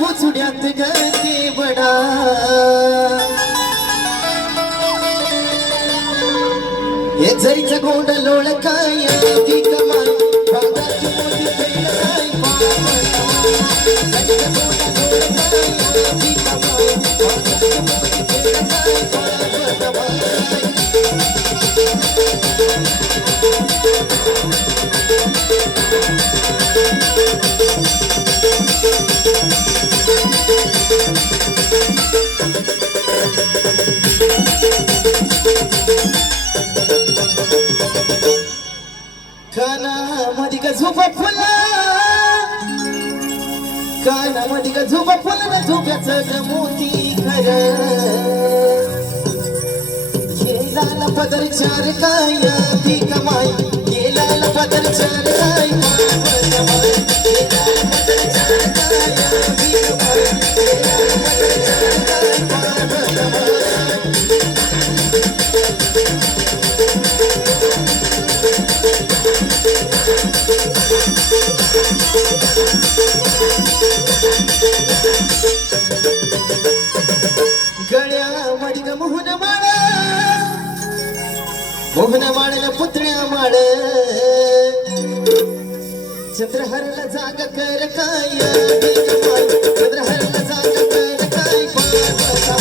भुचुड्यात गते बडा हे जरीचा गोंड लोळ काय ती कमाल बागाची मोठी फैल काय जरीचा गोंड लोळ काय ती कमाल बागाची मोठी फैल काय कानामध्ये का झोपा फुला कानामध्ये का झोपा फुला ना झोप्याचं मोती खरं गेला पदर चार काय ती कमाई गेला पदर चार काय गळ्यामध्ये ग मोहन माळ मोहन माळला पुतळ्या माळ चंद्रहरला जागा कर काय चंद्रहरला जागा कर काय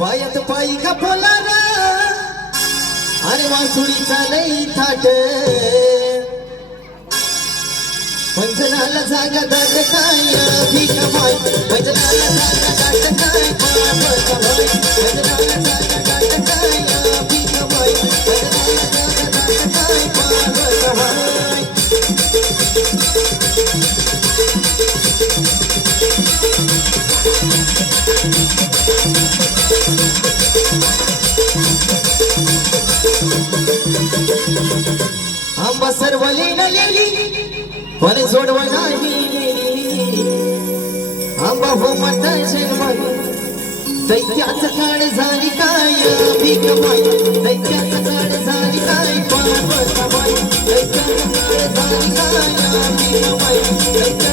पायात पायी का पोलार अरे वासुडीचा लई थाट पंजनाला जागा दाट काय भीक माय पंजनाला जागा दाट काय पंजनाला जागा दाट काय भीक माय पंजनाला जागा दाट काय आंबा सर्वली न लेली पण जोडवा नाही आंबा हो म्हणता जन्माई दैत्याच काळ झाली काय भीक माई दैत्याच काळ झाली काय पार्वता माई दैत्याच काळ झाली काय भीक माई